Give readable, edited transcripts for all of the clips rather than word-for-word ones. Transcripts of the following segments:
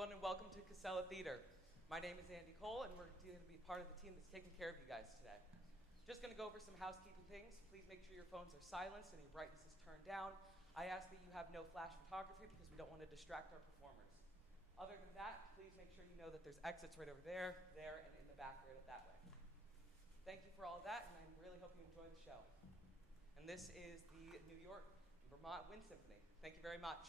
everyone, and welcome to Casella Theater. My name is Andy Cole, and we're going to be part of the team that's taking care of you guys today. Just going to go over some housekeeping things. Please make sure your phones are silenced and your brightness is turned down. I ask that you have no flash photography because we don't want to distract our performers. Other than that, please make sure you know that there's exits right over there, and in the back right that way. Thank you for all of that, and I really hope you enjoy the show. And this is the New York Vermont Wind Symphony. Thank you very much.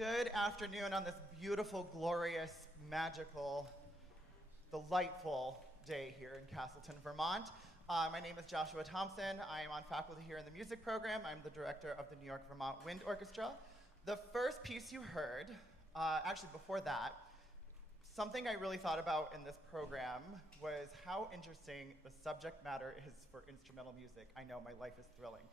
Good afternoon on this beautiful, glorious, magical, delightful day here in Castleton, Vermont. My name is Joshua Thompson. I am on faculty here in the music program. I'm the director of the New York Vermont Wind Orchestra. The first piece you heard, actually before that, something I really thought about in this program was how interesting the subject matter is for instrumental music. I know, my life is thrilling.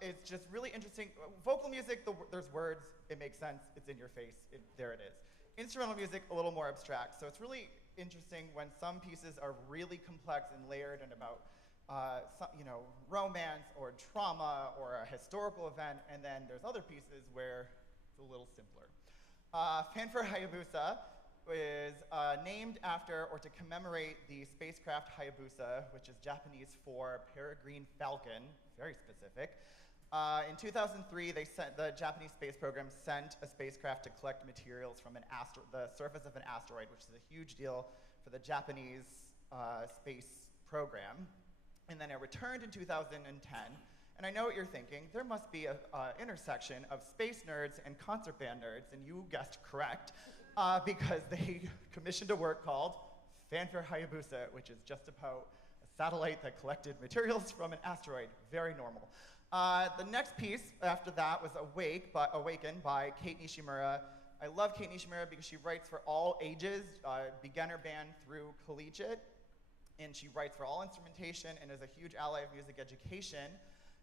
It's just really interesting. Vocal music, there's words, it makes sense, it's in your face, there it is. Instrumental music, a little more abstract. So it's really interesting when some pieces are really complex and layered and about romance or trauma or a historical event, and then there's other pieces where it's a little simpler. Fanfare Hayabusa is named after or to commemorate the spacecraft Hayabusa, which is Japanese for peregrine falcon, very specific. In 2003, the Japanese space program sent a spacecraft to collect materials from the surface of an asteroid, which is a huge deal for the Japanese space program. And then it returned in 2010. And I know what you're thinking. There must be an intersection of space nerds and concert band nerds, and you guessed correct, because they commissioned a work called Fanfare Hayabusa, which is just about a satellite that collected materials from an asteroid. Very normal. The next piece after that was Awaken by Kate Nishimura. I love Kate Nishimura because she writes for all ages, beginner band through collegiate, and she writes for all instrumentation and is a huge ally of music education,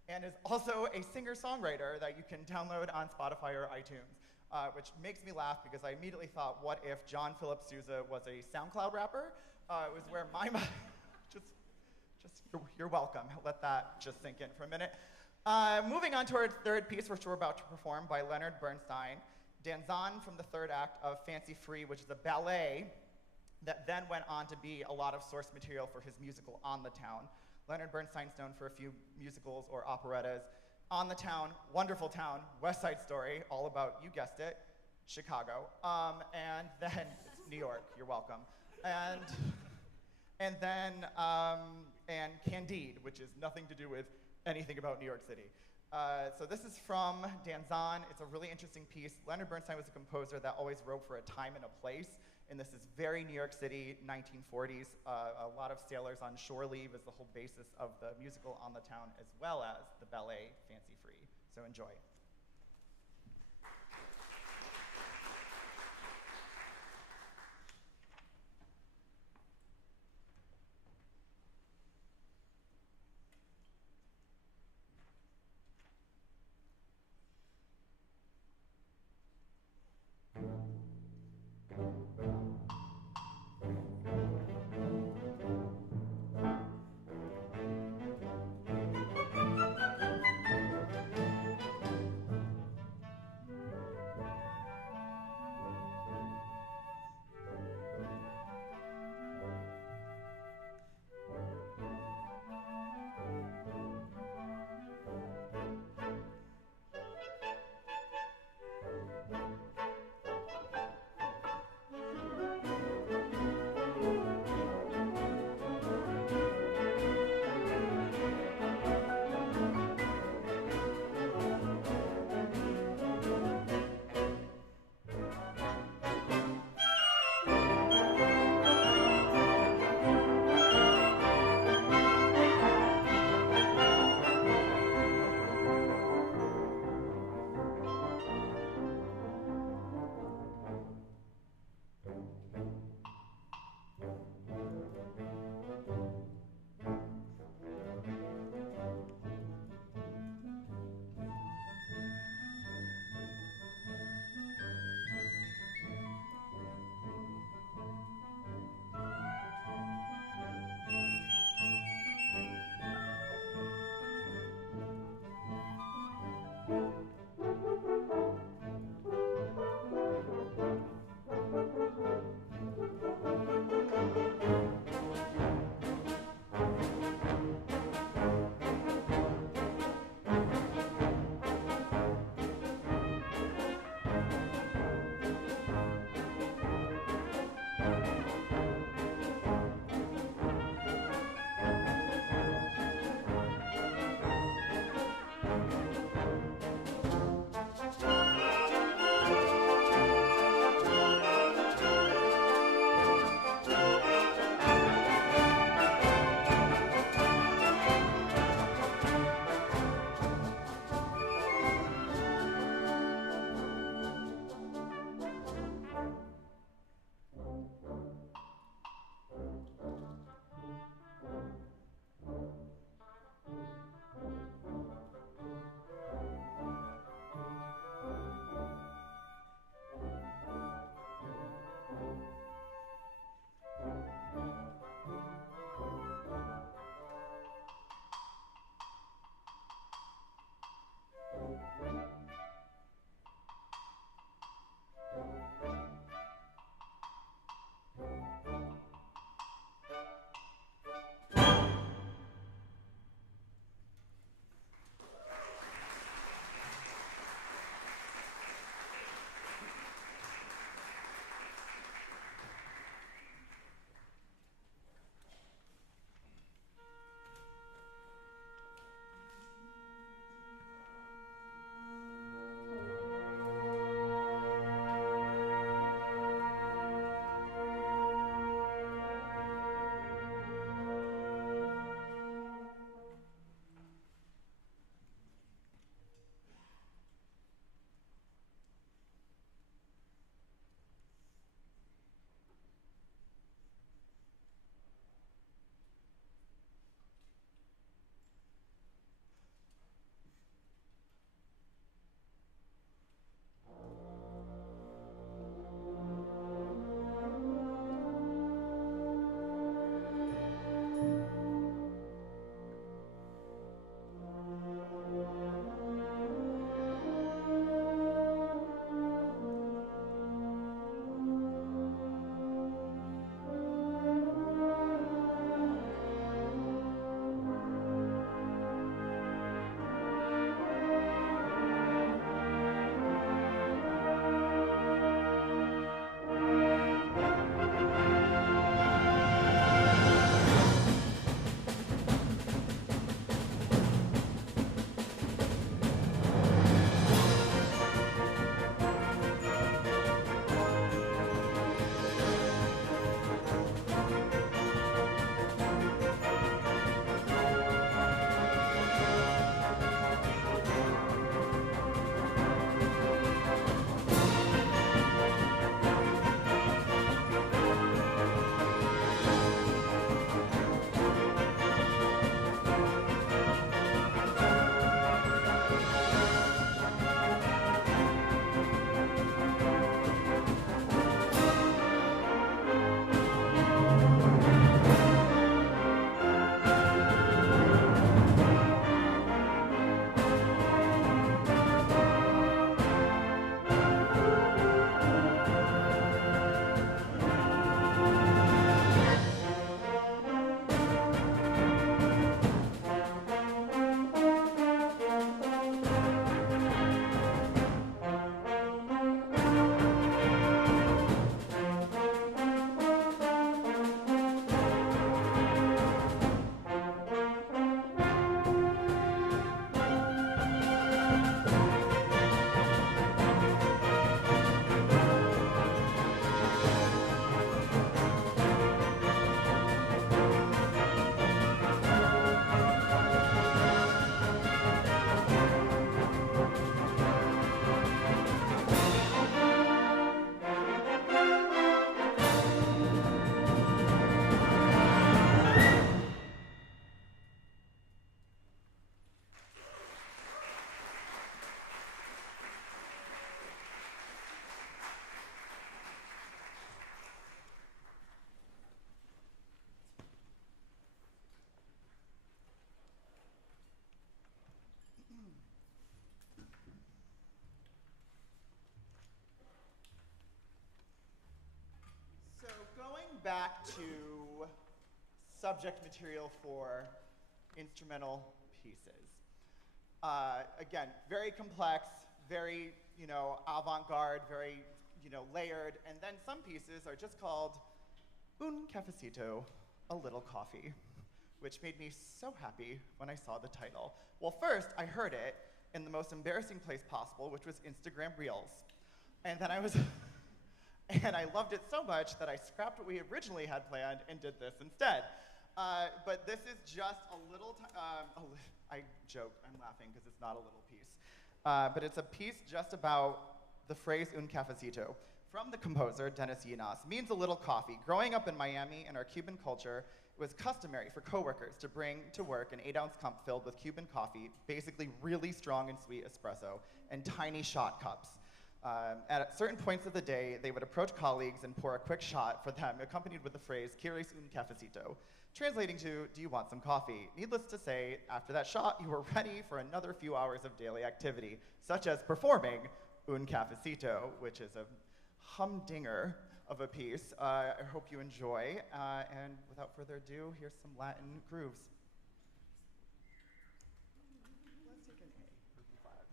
and is also a singer-songwriter that you can download on Spotify or iTunes, which makes me laugh because I immediately thought, what if John Philip Sousa was a SoundCloud rapper? It was where my mind, you're welcome. Let that just sink in for a minute. Moving on to our third piece, which we're about to perform by Leonard Bernstein, Danzan from the third act of Fancy Free, which is a ballet that then went on to be a lot of source material for his musical On the Town. Leonard Bernstein's known for a few musicals or operettas. On the Town, wonderful town, West Side Story, all about, you guessed it, Chicago. And then New York, you're welcome. And then Candide, which is nothing to do with anything about New York City. So this is from Danzan. It's a really interesting piece. Leonard Bernstein was a composer that always wrote for a time and a place, and this is very New York City, 1940s. A lot of sailors on shore leave is the whole basis of the musical On the Town, as well as the ballet Fancy Free. So enjoy. back to subject material for instrumental pieces. Again, very complex, very, avant-garde, very, layered, and then some pieces are just called un cafecito, a little coffee, which made me so happy when I saw the title. Well, first, I heard it in the most embarrassing place possible, which was Instagram Reels. And then and I loved it so much that I scrapped what we originally had planned and did this instead. But this is just a little, I joke, I'm laughing because it's not a little piece. But it's a piece just about the phrase un cafecito. From the composer, Dennis Yinas, means a little coffee. Growing up in Miami in our Cuban culture, it was customary for coworkers to bring to work an 8-ounce cup filled with Cuban coffee, basically really strong and sweet espresso, and tiny shot cups. At certain points of the day, they would approach colleagues and pour a quick shot for them, accompanied with the phrase, "Quieres un cafecito?" translating to, "Do you want some coffee?" Needless to say, after that shot, you were ready for another few hours of daily activity, such as performing un cafecito, which is a humdinger of a piece. I hope you enjoy, and without further ado, here's some Latin grooves. Let's take an A for B flat.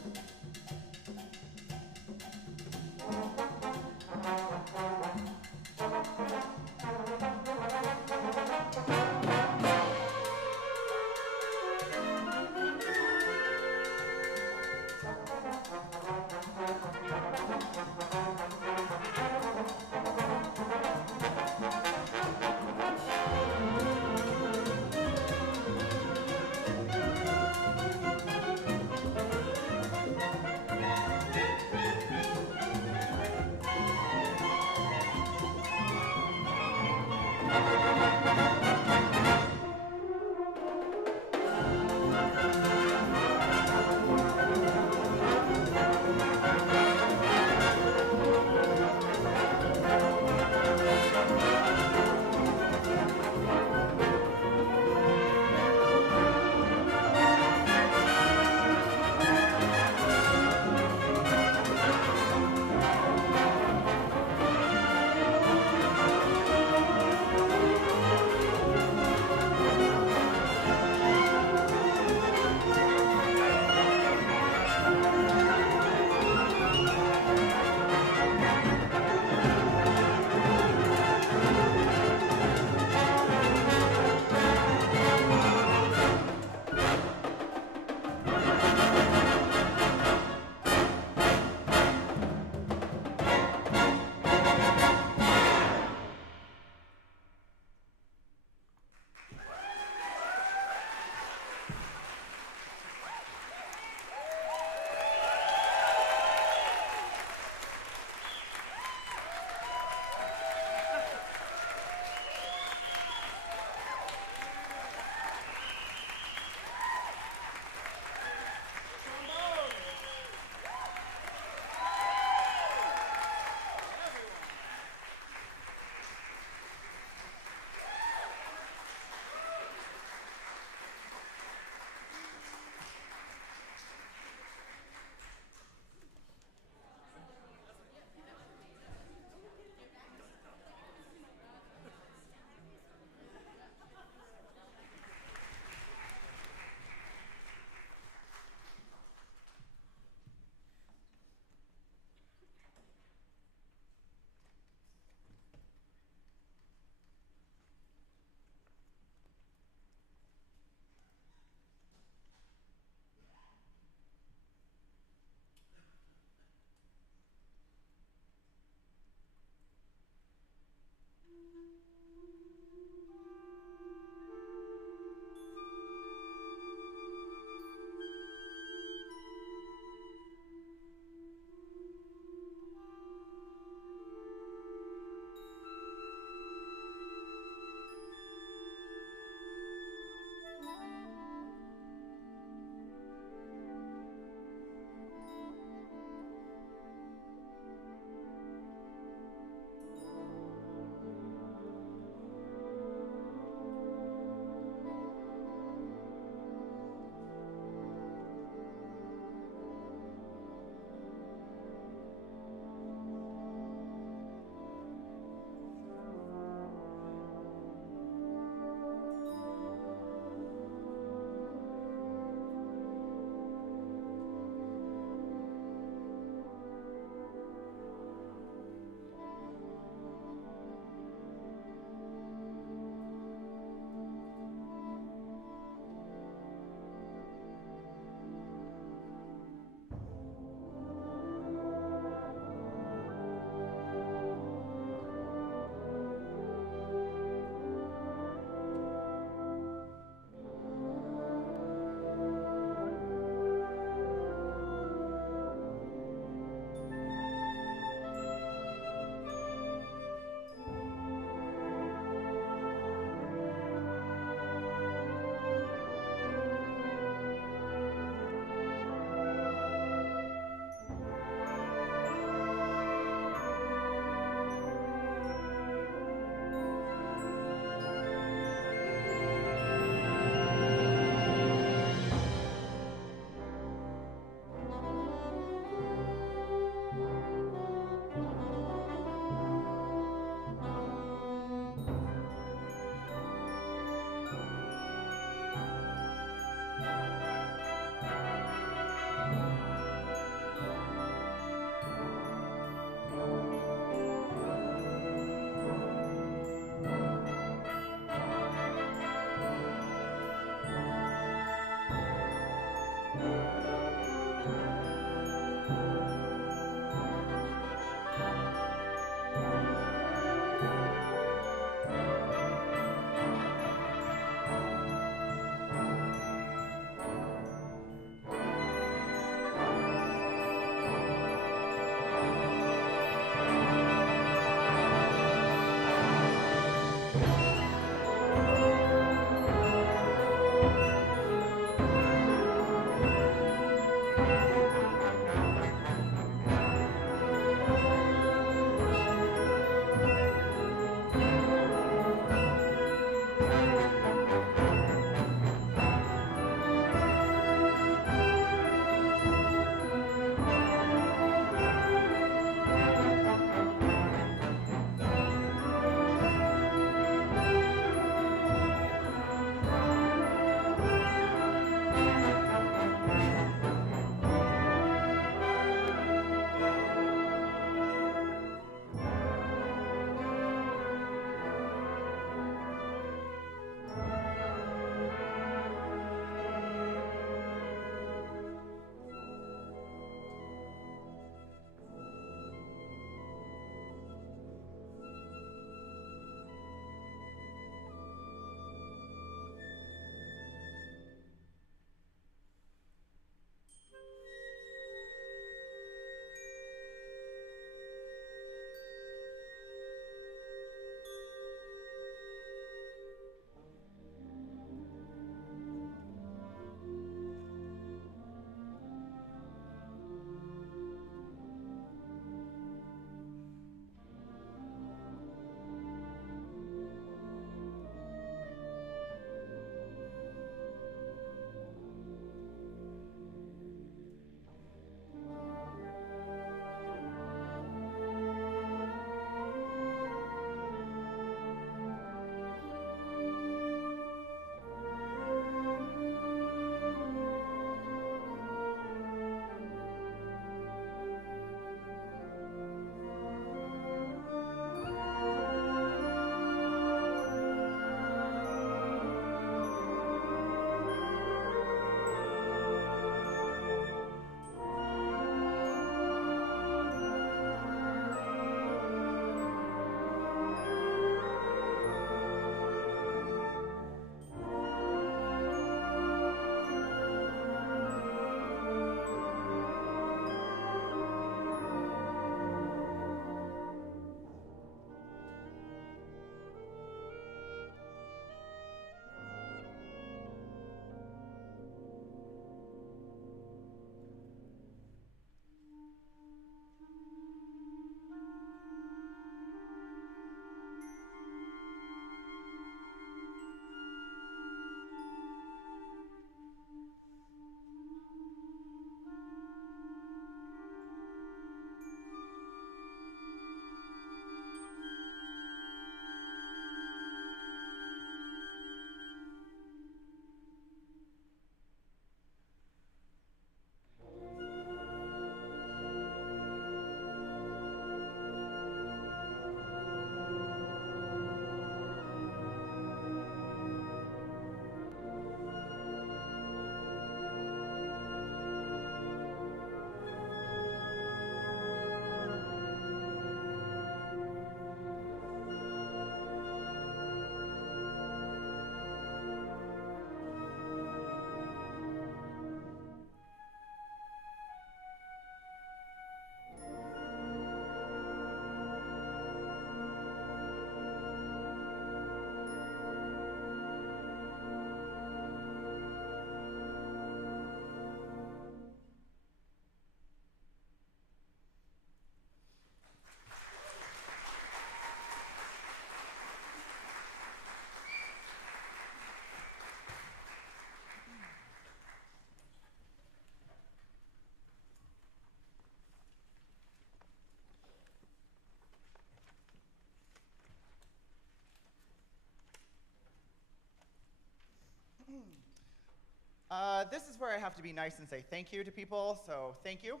This is where I have to be nice and say thank you to people, so thank you.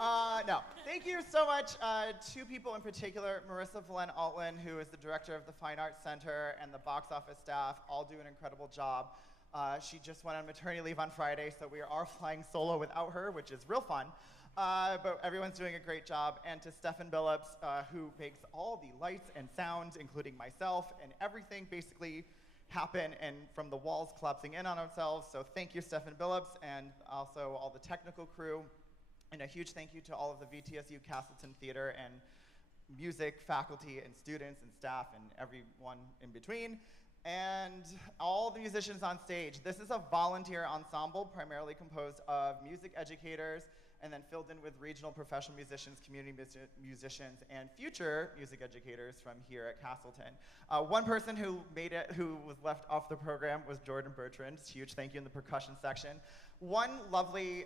No, thank you so much. Two people in particular, Marissa Valen Altlin, who is the director of the Fine Arts Center, and the box office staff, all do an incredible job. She just went on maternity leave on Friday, so we are flying solo without her, which is real fun. But everyone's doing a great job. And to Stefan Billups, who makes all the lights and sounds, including myself, and everything basically happen, and from the walls collapsing in on ourselves. So thank you, Stefan Billups, and also all the technical crew. And a huge thank you to all of the VTSU Castleton Theater and music faculty and students and staff and everyone in between. And all the musicians on stage. This is a volunteer ensemble primarily composed of music educators and then filled in with regional professional musicians, community musicians, and future music educators from here at Castleton. One person who made it, who was left off the program, was Jordan Bertrand. Huge thank you in the percussion section. One lovely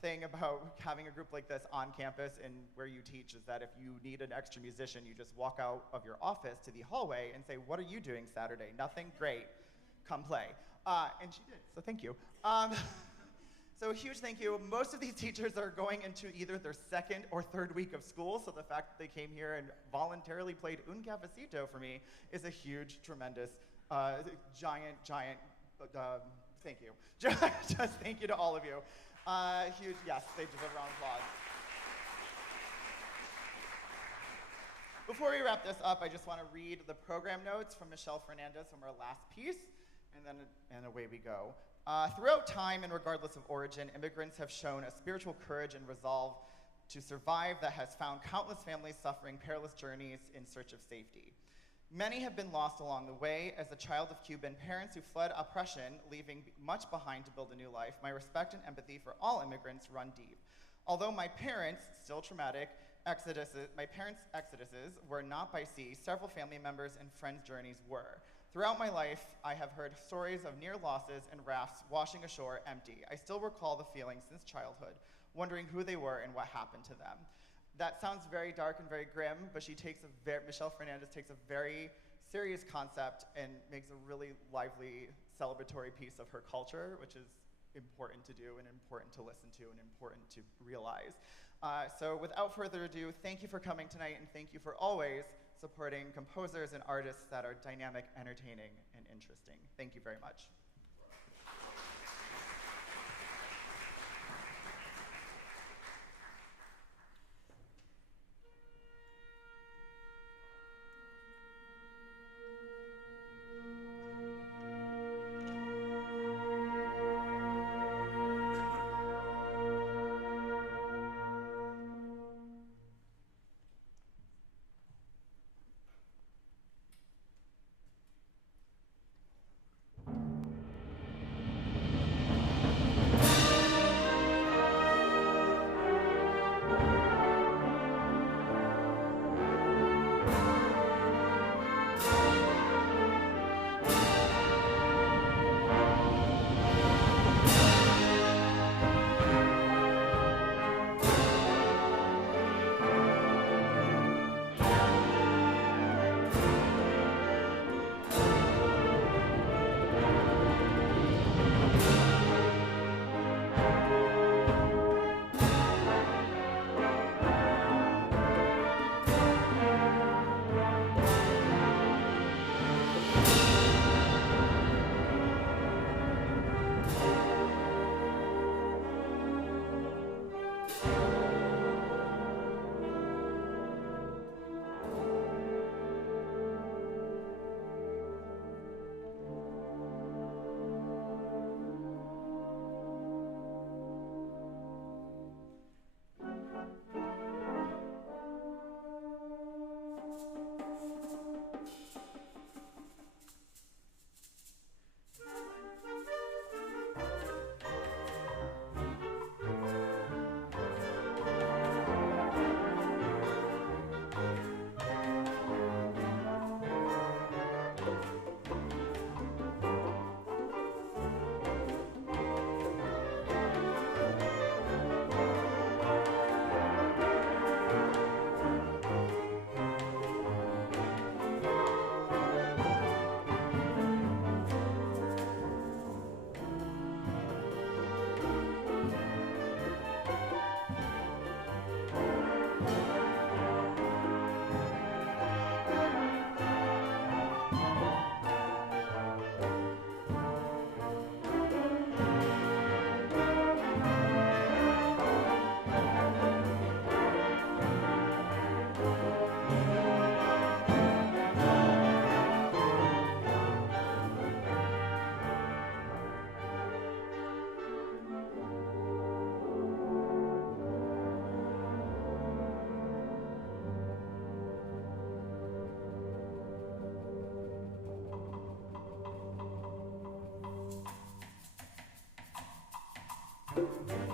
thing about having a group like this on campus and where you teach is that if you need an extra musician, you just walk out of your office to the hallway and say, "What are you doing Saturday?" "Nothing." "Great, come play." And she did, so thank you. So a huge thank you. Most of these teachers are going into either their second or third week of school, so the fact that they came here and voluntarily played Un Cafecito for me is a huge, tremendous, giant, thank you. Just thank you to all of you. Huge, yes, they deserve a round of applause. Before we wrap this up, I just want to read the program notes from Michelle Fernandez from our last piece, and away we go. Throughout time and regardless of origin, immigrants have shown a spiritual courage and resolve to survive that has found countless families suffering perilous journeys in search of safety. Many have been lost along the way. As a child of Cuban parents who fled oppression, leaving much behind to build a new life, my respect and empathy for all immigrants run deep. Although my parents, still traumatic, exoduses were not by sea, several family members and friends' journeys were. Throughout my life, I have heard stories of near losses and rafts washing ashore empty. I still recall the feeling since childhood, wondering who they were and what happened to them. That sounds very dark and very grim, but Michelle Fernandez takes a very serious concept and makes a really lively, celebratory piece of her culture, which is important to do and important to listen to and important to realize. So without further ado, thank you for coming tonight, and thank you for always supporting composers and artists that are dynamic, entertaining, and interesting. Thank you very much. Thank you.